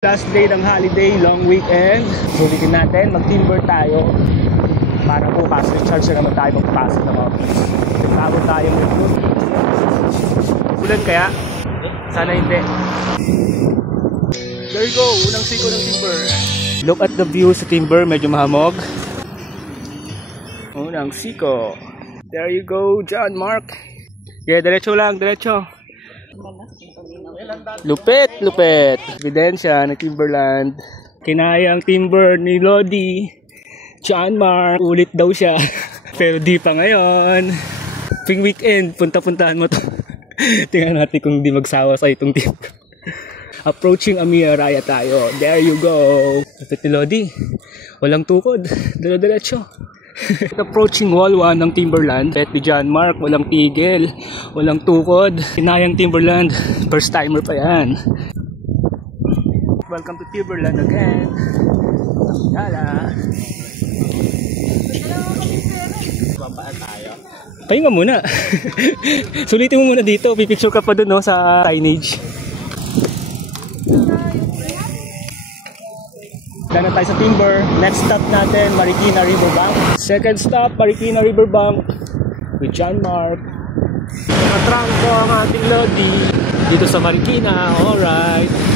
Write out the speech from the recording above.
Last day ng holiday, long weekend. Sulitin natin, mag-timber tayo. Para bukas, recharge na naman tayo magpasok ng office. Bago tayo mag-group. Ulan kaya? Sana hindi. There you go, unang siko ng timber. Look at the view sa timber, medyo mahamog. Unang siko. There you go, John Mark. Yeah, diretso lang, diretso. Lupit, lupit. Ebidensya ng Timberland. Kinayang timber ni Lodi. John Mark. Ulit daw siya. Pero di pa ngayon. Ping weekend, punta-puntahan mo to. Tingnan natin kung di magsawa sa itong team. Approaching Amiya Raya tayo. There you go. Lupit ni Lodi. Walang tukod. Dala-diretso. Approaching wall 1 ng Timberland. Pet ni John Mark, walang tigil, walang tukod. Kinayang Timberland, first timer pa yan. Welcome to Timberland again. Yala. Babaan tayo. Pahinga muna. Sulitin mo muna dito, pipicture ka pa dun no, sa signage. Dana tayo sa timber. Next stop natin, Marikina Riverbank. Second stop, Marikina Riverbank with John Mark. Nakatrangko ang ating Lodi dito sa Marikina. Alright.